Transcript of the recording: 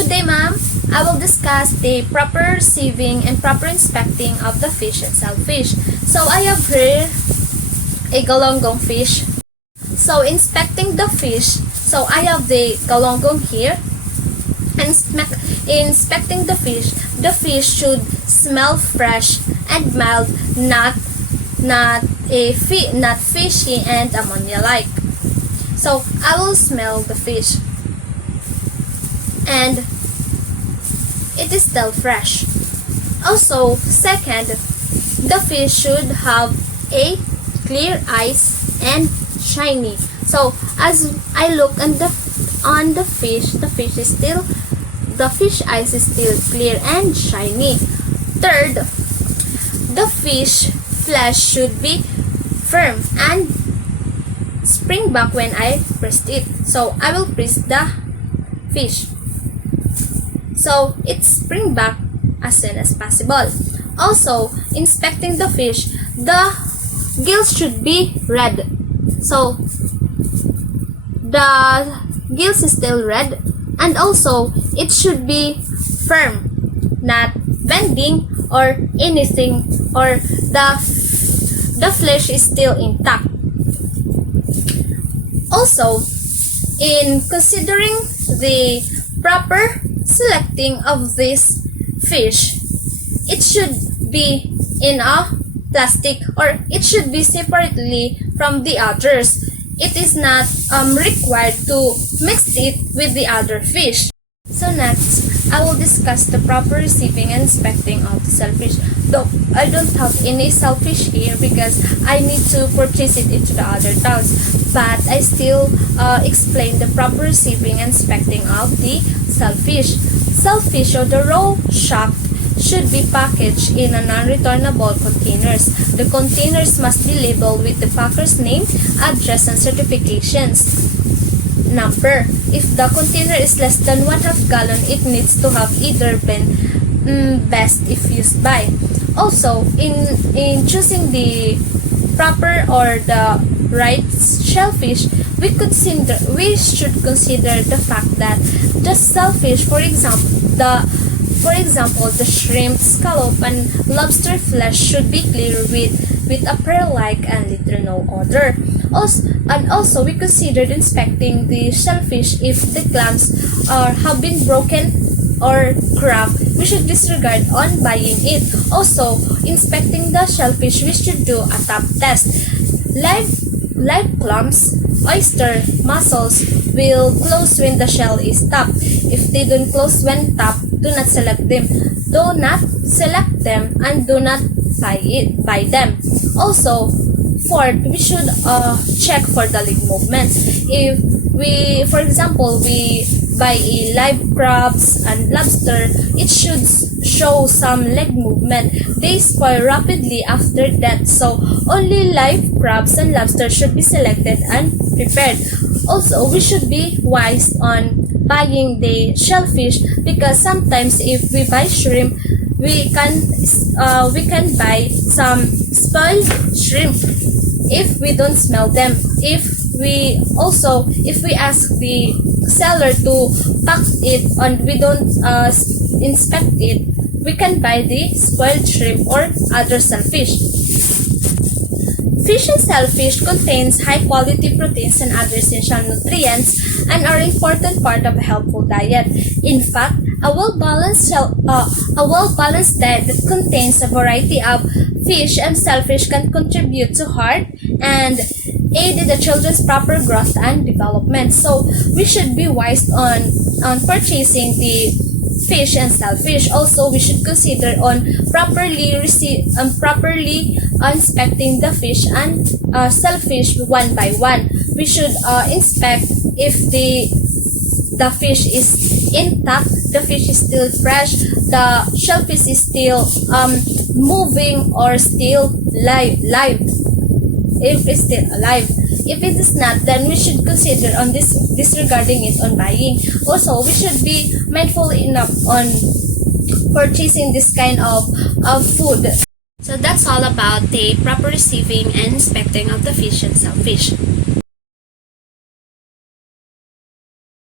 Good day, ma'am. I will discuss the proper receiving and proper inspecting of the fish and shellfish. So I have here a galonggong fish. So inspecting the fish, so I have the galonggong here. Inspecting the fish should smell fresh and mild, not fishy and ammonia-like. So I will smell the fish, and it is still fresh. Also, second, the fish should have a clear eyes and shiny. So as I look on the fish eyes is still clear and shiny. Third, the fish flesh should be firm and spring back when I pressed it. So I will press the fish, so it spring back as soon as possible. Also, inspecting the fish, the gills should be red. So the gills is still red, and also it should be firm, not bending or anything, or the flesh is still intact. Also, in considering the proper selecting of this fish, it should be in a plastic, or it should be separately from the others. It is not required to mix it with the other fish. So next, I will discuss the proper receiving and inspecting of the shellfish. Though I don't have any shellfish here because I need to purchase it into the other towns, but I still explain the proper receiving and inspecting of the shellfish. Shellfish, or the raw shark, should be packaged in a non-returnable containers. The containers must be labeled with the packer's name, address, and certifications number. If the container is less than 1/2 gallon, it needs to have either been best if used by. Also, in choosing the proper or the right shellfish, we should consider the fact that the shellfish, for example, the shrimp, scallop, and lobster flesh should be clear with a pearl-like and little no odor. Also, we considered inspecting the shellfish. If the clams have been broken or cracked, we should disregard on buying it. Also, inspecting the shellfish, we should do a tap test. Live clams, oyster, mussels will close when the shell is tapped. If they don't close when tapped, do not select them. Do not select them and do not buy them. Also, fourth, we should check for the leg movements. If we, for example, we buy a live crabs and lobster, it should show some leg movement. They spoil rapidly after that, so only live crabs and lobster should be selected and prepared. Also, we should be wise on buying the shellfish, because sometimes if we buy shrimp, we can buy some spoiled shrimp if we don't smell them. If we ask the seller to pack it and we don't inspect it, we can buy the spoiled shrimp or other shellfish. Fish and shellfish contains high-quality proteins and other essential nutrients and are an important part of a healthful diet. In fact, a well-balanced diet that contains a variety of fish and shellfish can contribute to heart and aid in the children's proper growth and development. So we should be wise on purchasing the fish and shellfish. Also, we should consider on properly inspecting the fish and shellfish one by one. We should inspect if the fish is intact, the fish is still fresh, the shellfish is still moving or still live. If it's still alive. If it is not, then we should consider on disregarding it on buying. Also, we should be mindful enough on purchasing this kind of food. So that's all about the proper receiving and inspecting of the fish and shellfish.